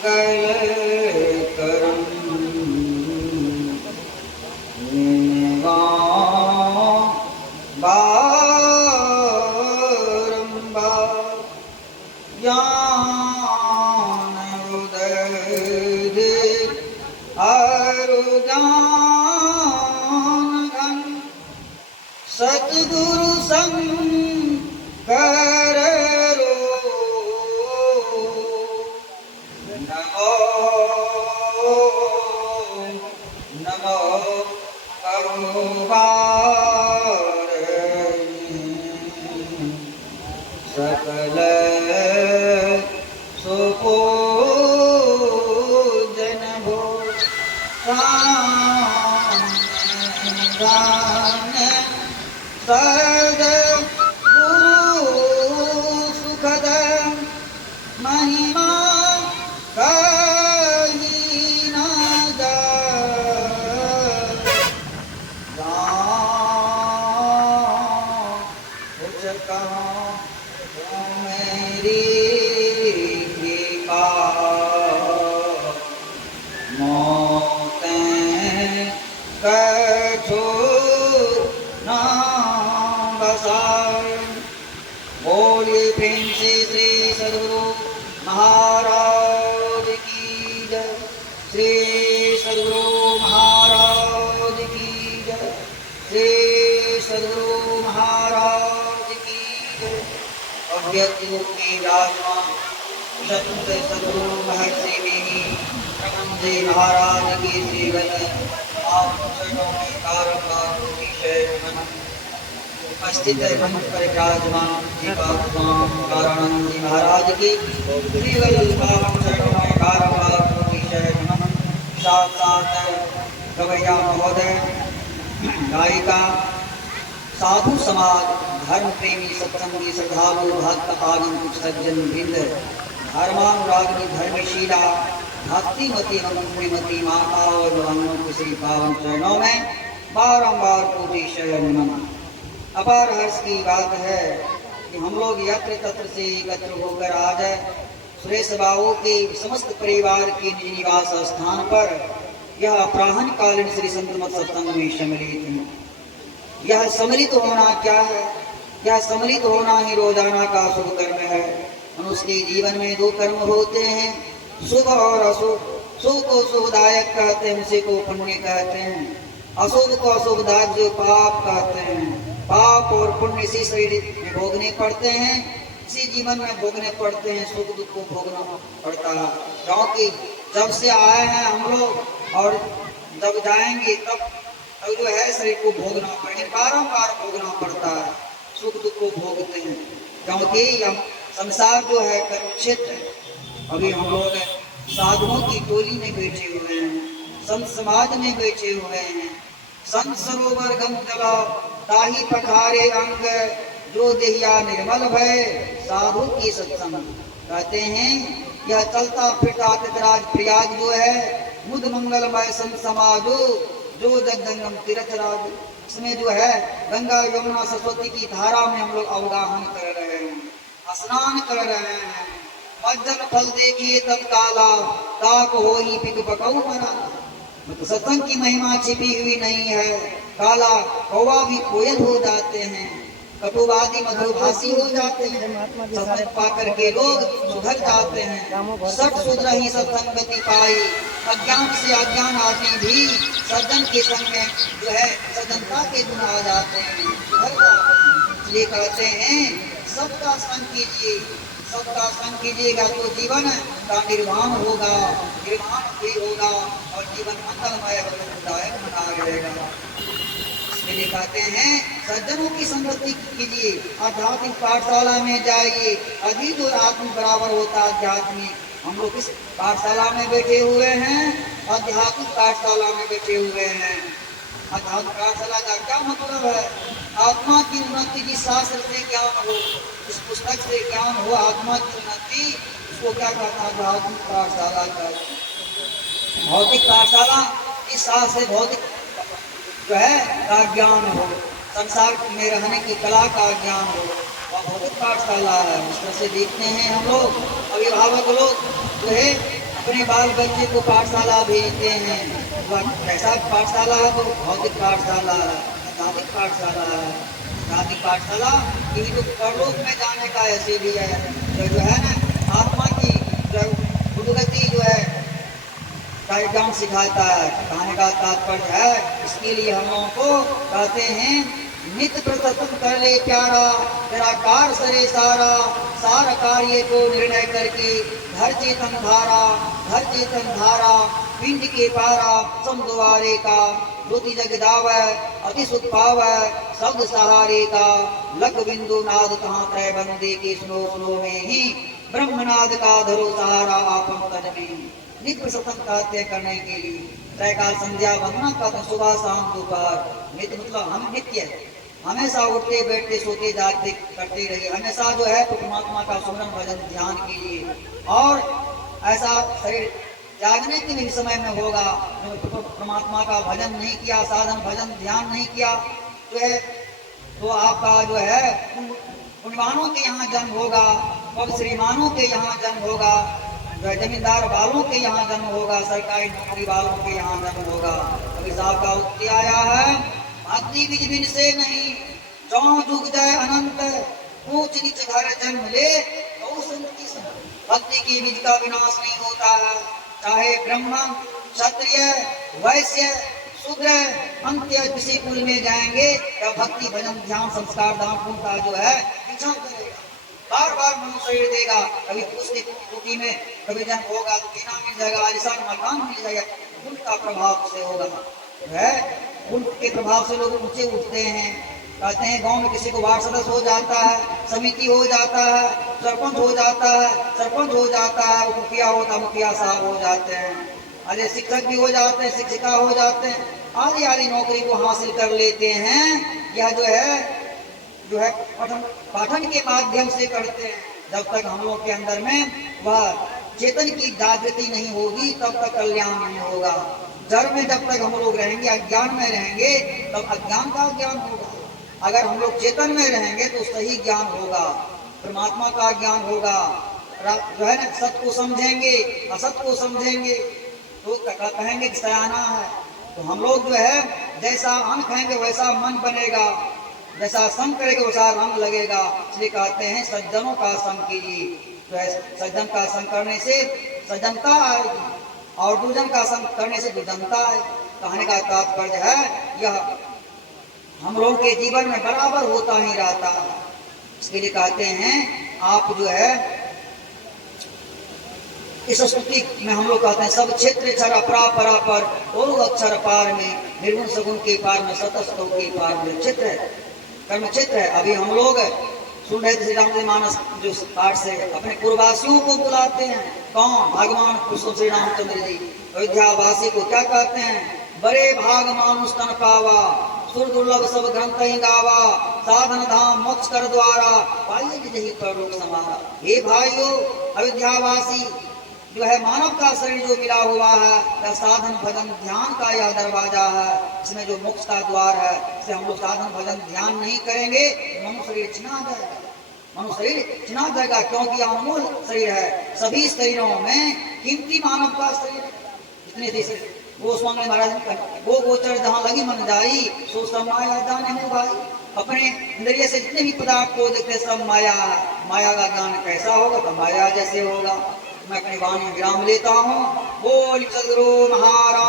करम बारंबार ज्ञान उदय अरु ज्ञान घन सतगुरु शंकर नमो नमो करुणारणी सकल सुपूजन हो सद गुरु सुखद महिमा कही न कुछ कहो मेरी कृपा मोतें कछु न बसाए। बोलिए प्रेम से श्री सद्गुरु महाराज की जय। श्री सद्गुरु महाराज की जय। श्री सद्गुरु महाराज की जय। अव्यक्त रूप में विराजमान सत्य सद्गुरु महर्षि मेरी ब्रह्मजी महाराज की श्रीवत आप चरणों में कारंबार विषय मन उपस्थित है। मन पर विराजमान जीवात्मान कारानंद जी महाराज की श्रीवत पावन चरणों में कारंबार विषय मन। साथ साथ गवैया महोदय, गायिका, साधु समाज, धर्म प्रेमी, सत्संगी, श्रद्धालु, भक्त आगंतुक सज्जन वृंद, धर्मानुरागिनी, धर्मशीला, भक्तिमती एवं श्रीमती माता और भगवानों के श्री पावन चरणों में बारंबार कोटि शरण नमन। अपार हर्ष की बात है कि हम लोग यत्र तत्र से एकत्र होकर आज सुरेश बाबू के समस्त परिवार के निज निवास स्थान पर यह अपराह्न कालीन श्री संत मत सत्संग में सम्मिलित हैं। यह सम्मिलित होना क्या है? यह सम्मिलित होना ही रोजाना का शुभ कर्म है। मनुष्य के जीवन में दो कर्म होते हैं, शुभ और अशुभ। शुभ को शुभदायक कहते हैं, उसी को पुण्य कहते हैं। अशुभ को अशुभदायक जो पाप कहते हैं। पाप और पुण्य इसी शरीर में भोगने पड़ते हैं, इसी जीवन में भोगने पड़ते हैं। सुख दुख को भोगना पड़ता है, क्योंकि जब से आए हैं हम लोग और जब जाएंगे तब जो है शरीर को भोगना पड़ेगा, बारंबार भोगना पड़ता है। सुख दुख को भोगते हैं, क्योंकि हम संसार जो है कर्म क्षेत्र है। अभी हम लोग साधुओं की टोली में बैठे हुए हैं, संत समाज में बैठे हुए हैं। संत सरोवर गम चला ताही पखारे अंग, जो देहिया निर्मल भय साधु की सत्संग। कहते हैं यह चलता फिरता तीर्थराज प्रयाग जो है मुद मंगलमय संत समाजो, जो जगदंगम तीर्थ राज। इसमें जो है गंगा यमुना सरस्वती की धारा में हम लोग अवगाहन कर रहे हैं, स्नान कर रहे हैं। मज्जन फल देखिए तत्काला, ताक हो ही पिक पकऊ मरा। सत्संग की महिमा छिपी हुई नहीं है। काला कौवा भी कोयल हो जाते हैं, कटुवादी मधुभाषी हो जाते हैं। सत्संग पाकर के लोग सुधर जाते हैं। सठ सुधर ही सत्संगति पाई, अज्ञान से अज्ञान आदमी भी सज्जन के संग में जो है सज्जनता के गुण आ जाते हैं, सुधर जाते हैं। इसलिए कहते हैं सबका संग कीजिए, सबका संग कीजिएगा तो जीवन का निर्वाण होगा, निर्वाण भी होगा और जीवन मंगलमय प्रदायक बना रहेगा। इसके लिए कहते हैं सज्जनों की संगति कीजिए, आध्यात्मिक पाठशाला में जाइए, अधिक और आत्म बराबर होता आध्यात्मिक। हम लोग इस पाठशाला में बैठे हुए हैं, आध्यात्मिक पाठशाला में बैठे हुए हैं। आध्यात्मिक पाठशाला का क्या मतलब है? आत्मा की उन्नति की शास्त्र से ज्ञान हो, इस पुस्तक से ज्ञान हो, आत्मा की उन्नति, इसको क्या कहता है? आध्यात्मिक पाठशाला कहते हैं। भौतिक पाठशाला इस शास्त्र से भौतिक जो है का ज्ञान हो, संसार में रहने की कला का ज्ञान हो, वह भौतिक पाठशाला है। इस तरह से देखते हैं हम लोग अभिभावक लोग जो है अपने बाल बच्चे को पाठशाला भेजते हैं, वह कैसा पाठशाला है? तो भौतिक पाठशाला है, आध्यात्मिक पाठशाला है। आध्यात्मिक पाठशाला की तो परलोक में जाने का ऐसे भी है, जो है ना आत्मा की जो उद्गति जो है का एग्जाम सिखाता है। कहने का तात्पर्य है, इसके लिए हम लोगों को कहते हैं नित्य प्रसन्न कर ले प्यारा, तेरा कार सरे सारा, सार कार्य को निर्णय करके घर चेतन धारा, घर चेतन धारा पिंड के पारा, समद्वारे का ज्योति जगदावै अति सुख पावै, शब्द सहारे का लख बिंदु नाद तहाँ त्रय बंदे के सुनो सुनो में ही ब्रह्मनाद का धरो सहारा आपन तन में। नित्य सत्संग कार्य करने के लिए त्रैकाल संध्या वंदना करते, सुबह शाम दोपहर। नित्य मतलब हम नित्य हमेशा उठते बैठते सोते जागते करते रहिए, हमेशा जो है परमात्मा का सुमरन भजन ध्यान कीजिए। और ऐसा शरीर जागने के भी समय में होगा, जो परमात्मा का भजन नहीं किया, साधन भजन ध्यान नहीं किया जो है, तो आपका जो है पुण्यवानों के यहाँ जन्म होगा, और श्रीमानों के यहाँ जन्म होगा, जमींदार वालों के यहाँ जन्म होगा, सरकारी नौकरी वालों के यहाँ जन्म होगा। अभी साहब का उक्ति आया है, भक्ति बीज बिन से नहीं, जौ जुग जाए अनंत, ऊंच नीच घर जन्म ले तो संति सम। भक्ति के बीज का विनाश नहीं होता है, चाहे ब्राह्मण क्षत्रिय वैश्य शूद्र अंत्य किसी कुल में जाएंगे, या भक्ति भजन ध्यान संस्कार दान पुण्य का जो है पीछा करेगा, बार बार मनुष्य देगा। कभी उसकी कुटी में कभी जन्म होगा तो कीना मिल जाएगा, आलिशान मकान मिल जाएगा, उनका प्रभाव से होगा है। उनके प्रभाव से लोग ऊंचे उठते हैं। कहते हैं गांव में किसी को वार्ड सदस्य हो जाता है, समिति हो जाता है, सरपंच हो जाता है, सरपंच हो जाता है, मुखिया होता मुखिया साहब हो जाते हैं, अरे शिक्षक भी हो जाते हैं, शिक्षिका हो जाते हैं, आदि आदि नौकरी को हासिल कर लेते हैं। यह जो है पाठन के माध्यम से करते हैं। जब तक हम लोग के अंदर में वह चेतन की जागृति नहीं होगी तब तक कल्याण नहीं होगा। जड़ में जब तक हम लोग रहेंगे, अज्ञान में रहेंगे, तब अज्ञान का ज्ञान होगा। अगर हम लोग चेतन में रहेंगे तो सही ज्ञान होगा, परमात्मा का ज्ञान होगा। जो है ना सत्य को समझेंगे, असत को समझेंगे, तो कहेंगे कि सयाना है। तो हम लोग जो है जैसा अन्न खाएंगे वैसा मन बनेगा, जैसा संग करेंगे वैसा रंग लगेगा। इसलिए कहते हैं सज्जनों का संग कीजिए, तो सज्जन का संग करने से सज्जनता आएगी, और दुर्जन का संग करने से दुर्जनता है। कहने का तात्पर्य है यह हम लोगों के जीवन में बराबर होता ही रहता है। इसके लिए कहते हैं आप जो है इस स्तुति में हम लोग कहते हैं सब क्षेत्र क्षर अपरा परा पर और अक्षर पार में, निर्गुण सगुण के पार में, सतस्तों के पार में क्षेत्र है, कर्म क्षेत्र है। अभी हम लोग सुन रहे थे श्री राम मानस जो पाठ से अपने पूर्ववासियों को बुलाते हैं। कौन? भगवान कृष्ण श्री रामचंद्र जी अयोध्यावासी को क्या कहते हैं? बड़े भाग मानुष तन पावा, सुर दुर्लभ सब ग्रंथ ही गावा, साधन धाम मोक्ष कर द्वारा, पाइए जही पर लोक समारा। हे भाइयों अयोध्यावासी, जो है मानव का शरीर जो मिला हुआ है, यह साधन भजन ध्यान का यह दरवाजा है, इसमें जो मोक्ष का द्वार है। इसे हम लोग साधन भजन ध्यान नहीं करेंगे, मनुष्य शरीर छिना जाएगा, मनुष्य शरीर छिना जाएगा, क्योंकि यह अनमोल शरीर है। सभी शरीरों में कीमती मानव का शरीर है। इतने देश गोस्वामी महाराज वो गोचर जहाँ लगी मन जाई, सो समाया जाने हो भाई। अपने इंद्रिय से जितने भी पदार्थ को देखते सब माया है। माया का ज्ञान कैसा होगा? तो माया जैसे होगा। मैं अपनी वाणी विराम लेता हूँ। बोल सद्गुरु महाराज।